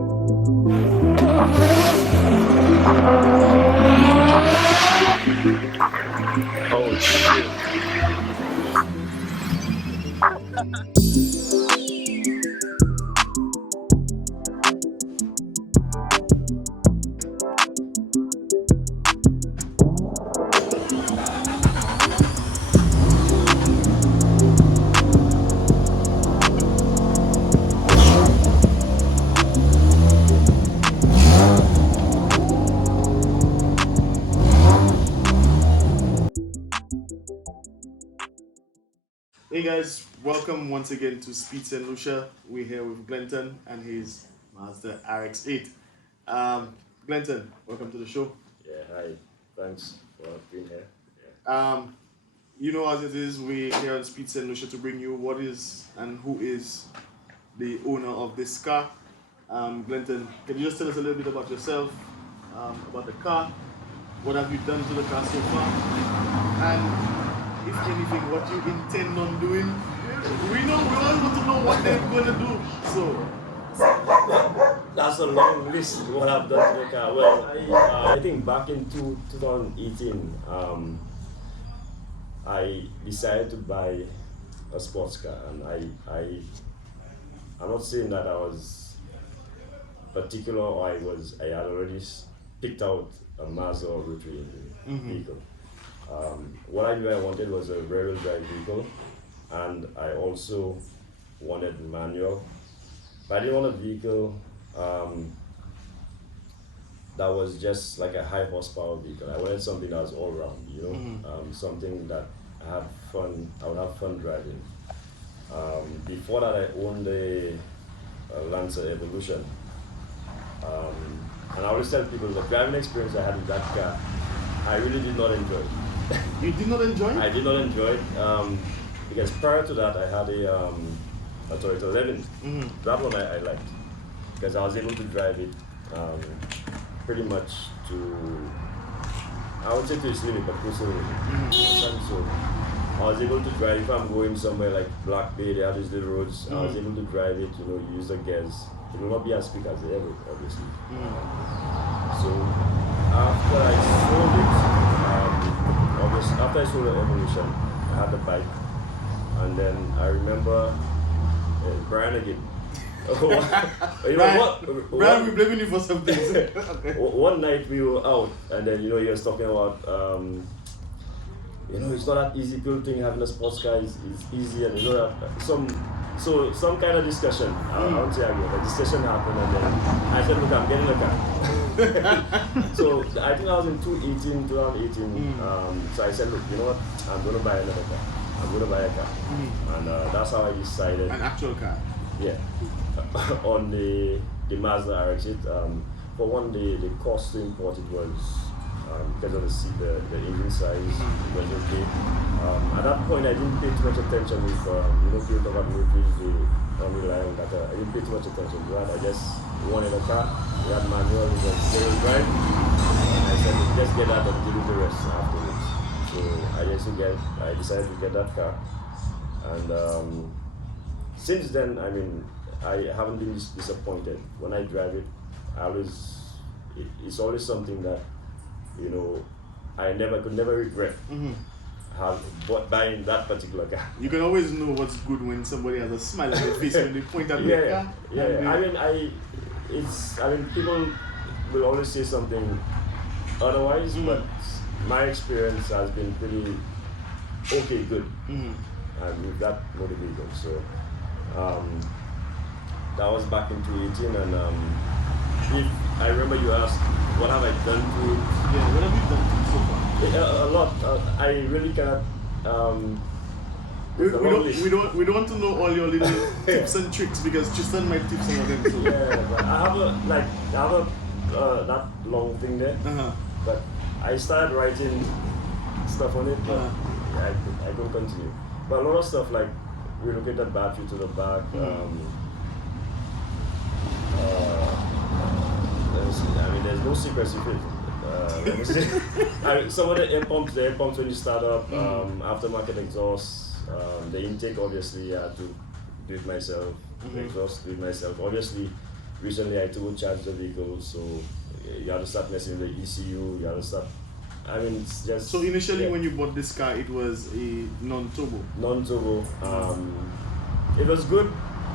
Oh shit. Hey guys, welcome once again to Speed St Lucia. We're here with Glenton and his Mazda RX-8. Glenton, welcome to the show. Yeah, hi. Thanks for being here. Um, you know as it is, we're here on Speed St Lucia to bring you what is and who is the owner of this car. Glenton, can you just tell us a little bit about yourself, about the car, what have you done to the car so far, and if anything, what you intend on doing? We all want to know what they're gonna do. So That's a long list what I've done to the car. Well, I think back in 2018, I decided to buy a sports car, and I'm not saying that I was particular or I had already picked out a Mazda or rotary engine vehicle. What I knew I wanted was a rear-wheel drive vehicle, and I also wanted manual. But I didn't want a vehicle that was just like a high horsepower vehicle. I wanted something that was all round, something that I would have fun driving. Before that, I owned a Lancer Evolution. And I always tell people the driving experience I had with that car, I really did not enjoy. you did not enjoy it? I did not enjoy it because prior to that I had a Toyota 11. That one I liked because I was able to drive it pretty much to, I would say to its limit, but close to the limit. So I was able to drive if I'm going somewhere like Black Bay, they have these little roads. I was able to drive it, use the gears. It will not be as quick as the Evo, obviously. So after I sold it, after I sold the Evolution, I had the bike, and then I remember Brian again. Brian, we're blaming you for something. Okay. One night we were out, and then he was talking about it's not that easy building having a sports car is easy, and that some kind of discussion. I won't say argument, but discussion happened, and then I said, look, I'm getting a car. So I think I was in 2018. So I said, look, you know what? I'm going to buy another car. I'm going to buy a car. And that's how I decided. An actual car? Yeah. On the Mazda RX-8. For one, the cost to import it was, because of the engine size, it was okay. At that point, I didn't pay too much attention if, people talk about rotaries, they only rely on that. I didn't pay too much attention to that. I just wanted a car. We had manual, it was stereo drive. And I said, let's get that and deal with the rest afterwards. So I decided to get that car. And since then, I haven't been disappointed. When I drive it, it's always something that, I could never regret buying that particular car. You can always know what's good when somebody has a smile on their face when they point at their car. People will always say something otherwise, but my experience has been pretty okay, good, with that motor vehicle. So that was back in 2018, and if I remember you asked, what have I done to it? Yeah, what have you done to it so far? A lot. I really cannot. We don't want to know all your little tips and tricks because Tristan might tip some of them too. Yeah, but I have a that long thing there. But I started writing stuff on it, but I couldn't continue. But a lot of stuff like relocated battery to the back. Let me see. There's no secrets with it. Let me see. Some of the air pumps when you start up, aftermarket exhaust, the intake obviously I had to do it myself. The exhaust do it myself. Obviously, recently I turbocharged the vehicle, so you have to start messing with the ECU. You have to start. I mean, it's just. So initially, when you bought this car, it was a non-turbo. Non-turbo. It was good.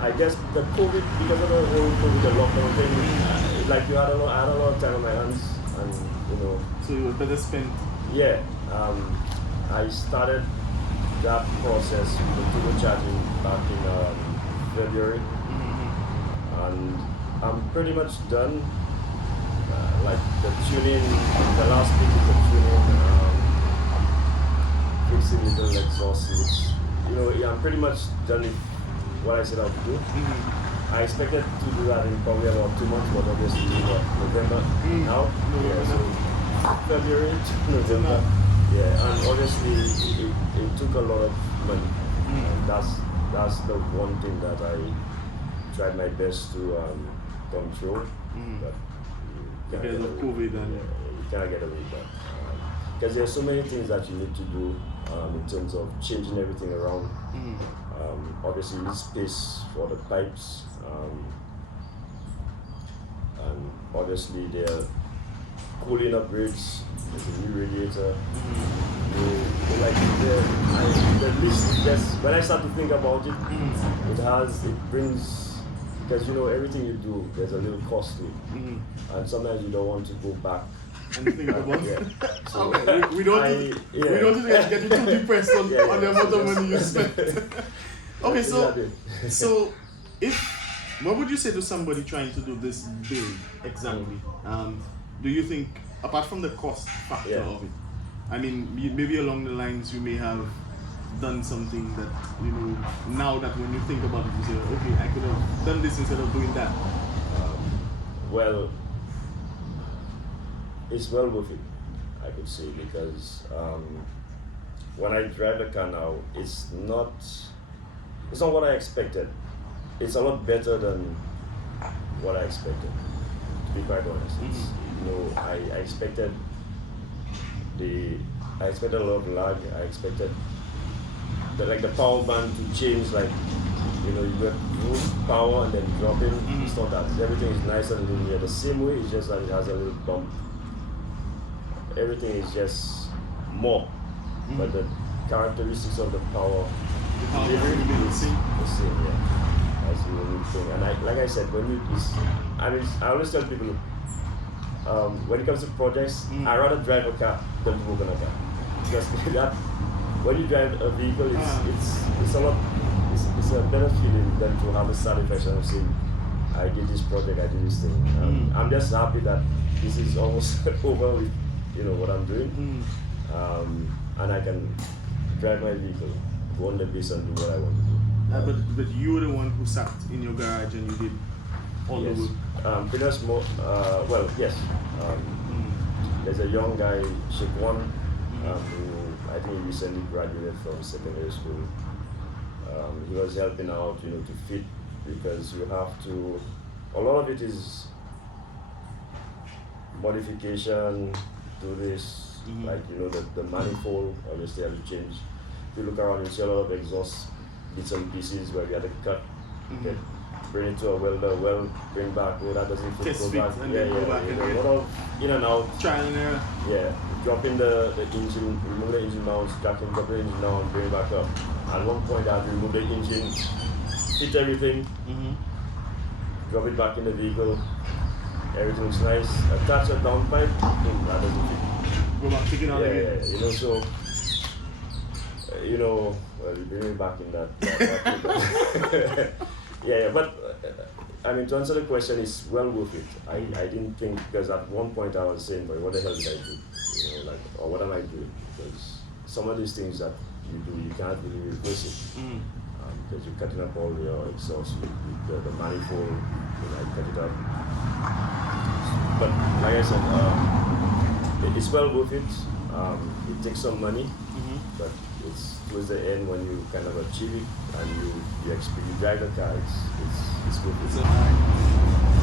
I guess the COVID, because of the whole COVID, the lockdown thing, like I had a lot of time on my hands, and So you were better spent. Yeah. I started that process with turbocharging back in February, and I'm pretty much done. Like the tuning, the last bit is the tuning, fixing little exhaust leaks. I'm pretty much done with what I set out to do. I expected to do that in probably about 2 months, but obviously November now. Yeah, so February to November. Yeah, and obviously it took a lot of money. And that's the one thing that I tried my best to control. But because of COVID and you can't get away with that. Because there's so many things that you need to do in terms of changing everything around. Obviously, you need space for the pipes, and obviously there cooling upgrades. There's a new radiator. The list. Just when I start to think about it, it brings, because everything you do, there's a little cost to it, and sometimes you don't want to go back. And think about So we don't get you too depressed on the amount of money you spend. Okay, so what would you say to somebody trying to do this build exactly? Do you think, apart from the cost factor of it, I mean, maybe along the lines you may have done something that, now that when you think about it, you say, okay, I could have done this instead of doing that? Well, it's well worth it, I could say, because when I drive the car now, it's not what I expected. It's a lot better than what I expected, to be quite honest. I expected a lot of lag. I expected the power band to change, you get root power and then drop in. It's not that. Everything is nice and linear. The same way, it's just that it has a little bump. Everything is just more, but the characteristics of the power delivery is the same. Yeah, that's the only thing. And like I said, I always tell people, when it comes to projects, I rather drive a car than to work on a car, because when you drive a vehicle, it's a better feeling than to have a satisfaction of saying, I did this project, I did this thing. I'm just happy that this is almost over with what I'm doing, and I can drive my vehicle, go on the base and do what I want to do. But you were the one who sat in your garage and you did all the work. Yes. There's a young guy, Shekwan, who I think he recently graduated from secondary school. He was helping out, to fit, because you have to. A lot of it is modification. Do this, the manifold, obviously, have to change. If you look around, you see a lot of exhaust bits and pieces where we had to cut, bring it to a welder, bring back, that doesn't fit, go back. Go back A lot of in and out. Trial and error. Yeah, dropping the engine, remove the engine mounts, drop the engine down, bring it back up. At one point, I had to remove the engine, fit everything, drop it back in the vehicle. Everything looks nice. Attach a downpipe, that doesn't fit. Go back, pick it out again. Well, you bring me back in that. But to answer the question, it's well worth it. I didn't think, because at one point I was saying, but what the hell did I do? Or what am I doing? Because some of these things that you do, you can't really replace it. Because you're cutting up all your exhaust, the manifold, I cut it up. But like I said, it's well worth it. It takes some money, but it's towards the end when you kind of achieve it and you drive the car, it's worth it.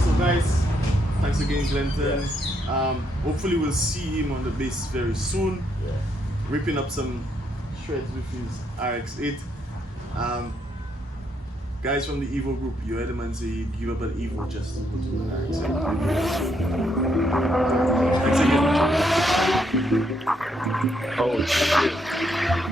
So guys, thanks again, Glenton. Hopefully we'll see him on the base very soon. Ripping up some shreds with his RX-8. guys from the Evo group, you heard the man say give up an Evo just to put in an Oh shit.